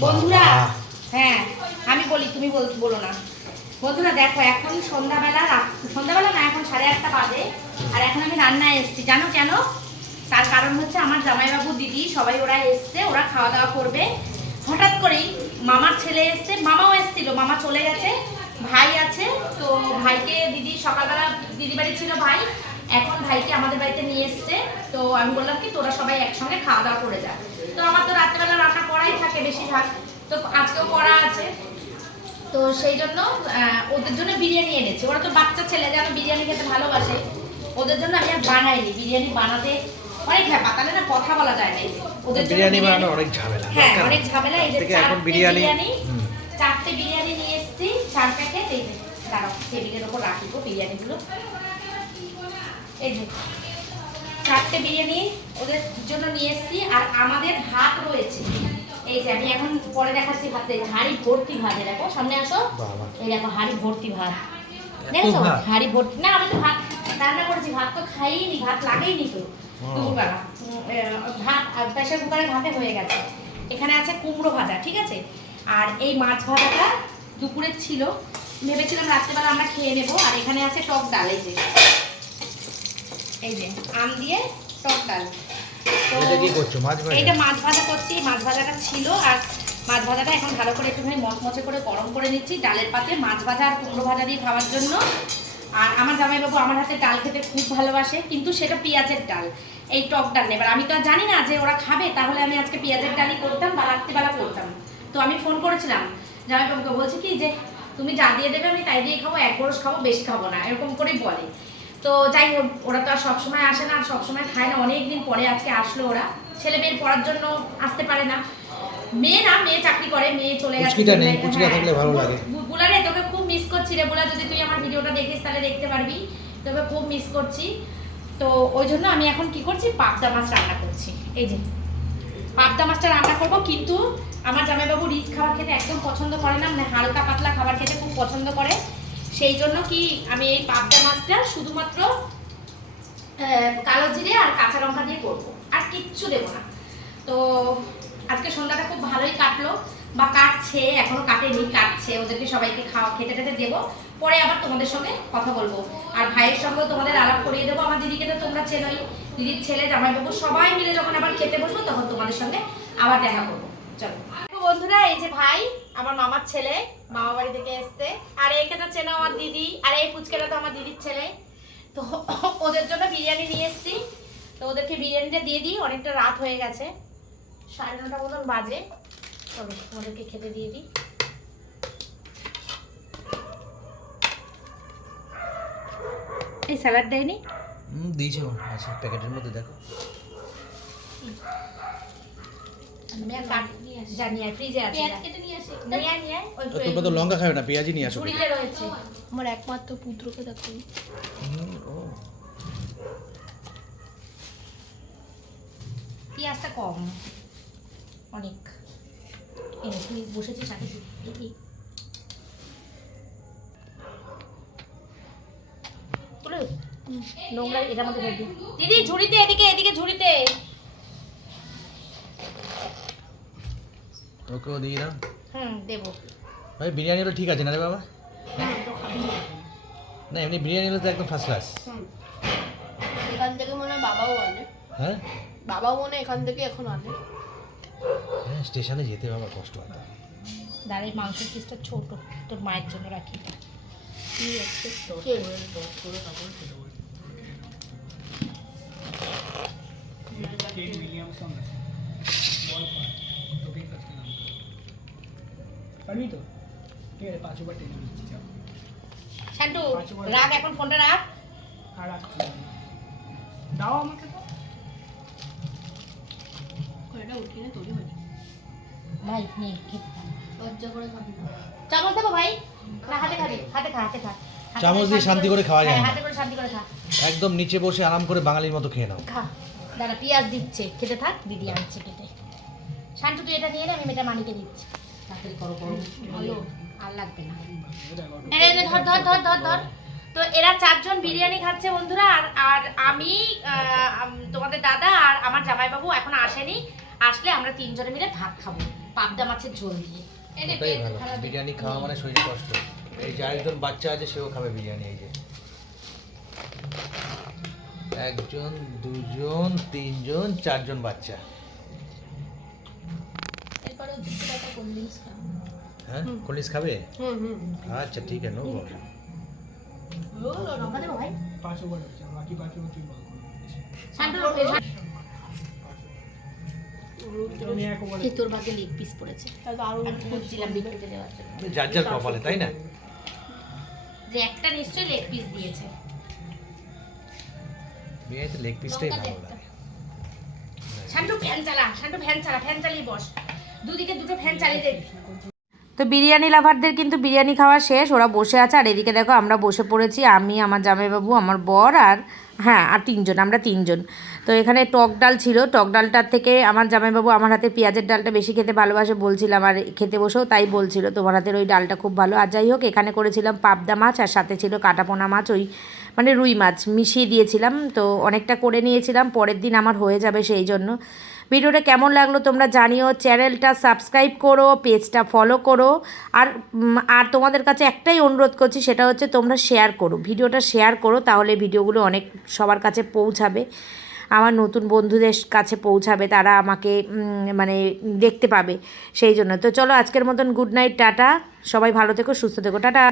বন্ধুরা হ্যাঁ আমি বলি তুমি বল- বলো না। বন্ধুরা দেখো এখন সন্ধ্যাবেলা সন্ধ্যাবেলা না এখন সাড়ে আটটা বাজে। আর এখন আমি রান্নায় এসেছি। জানো কেন? তার কারণ হচ্ছে আমার জামাইবাবু দিদি সবাই ওরা এসছে ওরা খাওয়া দাওয়া করবে। হঠাৎ করেই মামার ছেলে এসছে মামাও এসছিল মামা চলে গেছে ভাই আছে। তো ভাইকে দিদি সকালবেলা দিদি বাড়ি ছিল ভাই এখন ভাইকে আমাদের বাড়িতে নিয়ে এসছে। তো আমি বললাম কি তোরা সবাই একসঙ্গে খাওয়া দাওয়া করে যা। তো আমার তো রাত্রেবেলা রান্না করাই থাকে বেশিরভাগ। তো আজকেও করা আছে। তো সেই জন্য ওদের জন্য বিরিয়ানি এনেছি। ওরা তো বাচ্চা ছেলে যেন বিরিয়ানি খেতে ভালোবাসে। ওদের জন্য আমি আর বানাইনি। বিরিয়ানি বানাতে অনেক হ্যাঁ পাতালে না কথা বলা যায় না। ওদের জন্য বিরিয়ানি বানানো অনেক ঝামেলা। হ্যাঁ অনেক ঝামেলা। এই যে এখন বিরিয়ানি চারটে বিরিয়ানি নিয়ে এসেছি। চার প্যাকেট। এই দাঁড়াও টেবিলের ওপর রাখিব বিরিয়ানিগুলো। এই যে চারটে বিরিয়ানি ওদের জন্য নিয়ে এসেছি আর আমাদের ভাত রয়েছে। এই যে আমি এখন পরে দেখাচ্ছি ভাতে হাঁড়ি ভর্তি ভাত দেখো সামনে আসো। এই দেখো হাঁড়ি ভর্তি ভাত। দেখেছ? ভাত? ভর্তি না আমি তো ভাত রান্না করেছি ভাত তো খাইনি ভাত লাগেইনি তো। দুপুরবেলা। ভাত প্রেশার কুকারে ভাতে হয়ে গেছে। এখানে আছে কুমড়ো ভাজা ঠিক আছে? আর এই মাছ ভাজাটা দুপুরে ছিল। ভেবেছিলাম রাত্রেবেলা আমরা খেয়ে নেব আর এখানে আছে টক ডাল এই যে। এই যে আম দিয়ে টক ডাল। এটা কি করছ? মাছ ভাজা? এইটা মাছ ভাজা করছি। মাছ ভাজাটা ছিল আর মাছ ভাজাটা এখন ভালো করে একটুখানি মচমচে করে গরম করে নিচ্ছি ডালের পাতে। মাছ ভাজা আর কুমড়ো ভাজা দিয়ে খাওয়ার জন্য। আর আমার জামাইবাবু আমার হাতে ডাল খেতে খুব ভালোবাসে কিন্তু সেটা পেঁয়াজের ডাল এই টক ডাল। এবার আমি তো আর জানি না যে ওরা খাবে তাহলে আমি আজকে পেঁয়াজের ডালই করতাম বা রাত্রিবেলা করতাম। তো আমি ফোন করেছিলাম জামাইবাবুকে বলছে কি যে তুমি যা দিয়ে দেবে আমি তাই দিয়ে খাব এক বরস খাব বেশি খাব না। এরকম করেই বলে। তো যাই হোক ওরা তো আর সবসময় আসে না আর সবসময় খায় না। অনেক দিন পরে আজকে আসলো ওরা। ছেলে মেয়ের পড়ার জন্য আসতে পারে না। মেয়ে না মেয়ে চাকরি করে মেয়ে চলে গেছে। হ্যাঁ, বুলারে তোকে খুব মিস করছি রে বুলা। যদি তুই আমার ভিডিওটা দেখিস তাহলে দেখতে পারবি। তোকে খুব মিস করছি। তো ওই জন্য আমি এখন কি করছি? পাবদা মাছ রান্না করছি। এই যে পাবদা মাছটা রান্না করব। কিন্তু আমার জামাইবাবু রিচ খাবার খেতে একদম পছন্দ করে না। মানে হালকা পাতলা খাবার খেতে খুব পছন্দ করে। সেই জন্য কি আমি এই পাবদা মাছটা শুধুমাত্র কালো জিরে আর কাঁচা লঙ্কা দিয়ে করব। আর কিচ্ছু দেবো না। তো আজকে সন্ধ্যাটা খুব ভালোই কাটলো। বা কাটছে, এখনও কাটেনি, কাটছে। ওদেরকে সবাইকে খাওয়া, খেতে টেতে দেবো। পরে আবার তোমাদের সঙ্গে কথা বলব। আর ভাইয়ের সঙ্গেও তোমাদের আলাপ করিয়ে দেবো। আমার দিদিকে তো তোমরা চেনোই। দিদির ছেলে, জামাইবাবু সবাই মিলে যখন আবার খেতে বসবো, তখন তোমাদের সঙ্গে আবার দেখা করব। চলো। বন্ধুরা, এই যে ভাই, আমার মামার ছেলে। মামা বাড়ি থেকে এসছে। আর একে তো চেনো আমার দিদি আর এই পুচকেটা তো আমার দিদির ছেলে। তো ওদের জন্য বিরিয়ানি নিয়ে এসেছি। তো ওদেরকে বিরিয়ানিটা দিয়ে দিই অনেকটা রাত হয়ে গেছে। সাড়ে নটা মতন বাজে। তবে ওদেরকে খেতে দিয়ে দিই। এই স্যালাড দেয়নি? হুম দিয়েছে আছে প্যাকেটের মধ্যে দেখো। আমি আর কাট জানি আর ফ্রিজে আছে পেঁয়াজ কেটে নিয়ে আসি। নিয়ে নিয়ে ওই তোমরা তো লঙ্কা খাবে না পেঁয়াজই নিয়ে আসো। ঝুড়িতে রয়েছে। আমার একমাত্র পুত্রকে হুম, ও। পেঁয়াজটা কম। অনেক। এই নে, তুই বসেছিস সাথে দেখি। নোংরা এটার মধ্যে ফেলবি। দিদি ঝুড়িতে এদিকে এদিকে ঝুড়িতে। ওকেও দিয়ে দাও। হুম দেবো। ভাই বিরিয়ানি হলো ঠিক আছে না রে বাবা? না এমনি বিরিয়ানি হলে তো একদম ফার্স্ট ক্লাস হুম। এখান থেকে মনে হয় বাবাও আনে। হ্যাঁ? বাবাও মনে হয় এখান থেকে এখন আনে। হ্যাঁ স্টেশনে যেতে বাবা কষ্ট হয়। দাঁড়িয়ে মাংসের পিসটা ছোট তোর মায়ের জন্য রাখি। ঠিক আছে কে? কেট উইলিয়ামসন আছে বল পার তোকে কাজটা নাম পারবি তো? ঠিক আছে পাঁচ ওভার টেনে নিচ্ছি যাও। শান্টু রাখ এখন ফোনটা রাখ। আর রাখছি দাও আমাকে তো। এটা উঠিয়ে তৈরি ভাই নে লজ্জা করে খাবি চামচ দেবো ভাই? না হাতে খাবি হাতে খা হাতে খা। চামচ দিয়ে শান্তি করে খাওয়া যায় হ্যাঁ, হাতে করে শান্তি করে খা। একদম নিচে বসে আরাম করে বাঙালির মতো খেয়ে নাও। খা। দাদা পেঁয়াজ দিচ্ছে। খেতে থাক দিদি আনছে কেটে শান্তু তুই এটা নিয়ে নে আমি এটা মানিকে দিচ্ছি। তাড়াতাড়ি করো করো। ভালো আর লাগবে না। এই ধর ধর ধর ধর ধর। তো এরা চারজন বিরিয়ানি খাচ্ছে বন্ধুরা আর আর আমি তোমাদের দাদা আর আমার জামাইবাবু এখন আসেনি। আসলে আমরা তিনজনে মিলে ভাত খাব পাবদা মাছের ঝোল দিয়ে বিরিয়ানি খাওয়া মানে শরীরে কষ্ট। এই যে আরেকজন বাচ্চা আছে সেও খাবে বিরিয়ানি এই যে। একজন দুজন তিনজন চারজন বাচ্চা। কোল্ড ড্রিঙ্কস হ্যাঁ? কলিস খাবে? হুম হুম। আচ্ছা ঠিক আছে ওভার তুই। শান্ত যার যার কপালে না? যে একটা নিশ্চয়ই লেগ পিস দিয়েছে। বিরিয়ানিতে লেগ পিসটাই ভালো লাগে। শান্টু ফ্যান চালা ফ্যান চালা ফ্যান চালিয়ে বস। দুদিকে দুটো ফ্যান চালিয়ে দে তো বিরিয়ানি লাভারদের কিন্তু বিরিয়ানি খাওয়া শেষ, ওরা বসে আছে। আর এদিকে দেখো, আমরা বসে পড়েছি, আমি, আমার জামাইবাবু, আমার বর আর হ্যাঁ আর তিনজন, আমরা তিনজন। তো এখানে টক ডাল ছিল, টক ডালটার থেকে আমার জামাইবাবু আমার হাতে পেঁয়াজের ডালটা বেশি খেতে ভালোবাসে, বলছিলাম, আর খেতে বসেও তাই বলছিল, তোমার হাতের ওই ডালটা খুব ভালো। আর যাই হোক, এখানে করেছিলাম পাবদা মাছ, আর সাথে ছিল কাটাপোনা মাছ, ওই মানে রুই মাছ মিশিয়ে দিয়েছিলাম, তো অনেকটা করে নিয়েছিলাম, পরের দিন আমার হয়ে যাবে সেই জন্য। ভিডিওটা কেমন লাগল তোমরা জানিও, চ্যানেলটা সাবস্ক্রাইব করো, পেজটা ফলো করো, আর আর তোমাদের কাছে একটাই অনুরোধ করছি, সেটা হচ্ছে তোমরা শেয়ার করো, ভিডিওটা শেয়ার করো, তাহলে ভিডিওগুলো অনেক সবার কাছে পৌঁছাবে। আমার নতুন বন্ধুদের কাছে পৌঁছাবে, তারা আমাকে মানে দেখতে পাবে, সেই জন্য। তো চলো আজকের মতন গুড নাইট, টাটা, সবাই ভালো থেকো, সুস্থ থেকো, টাটা।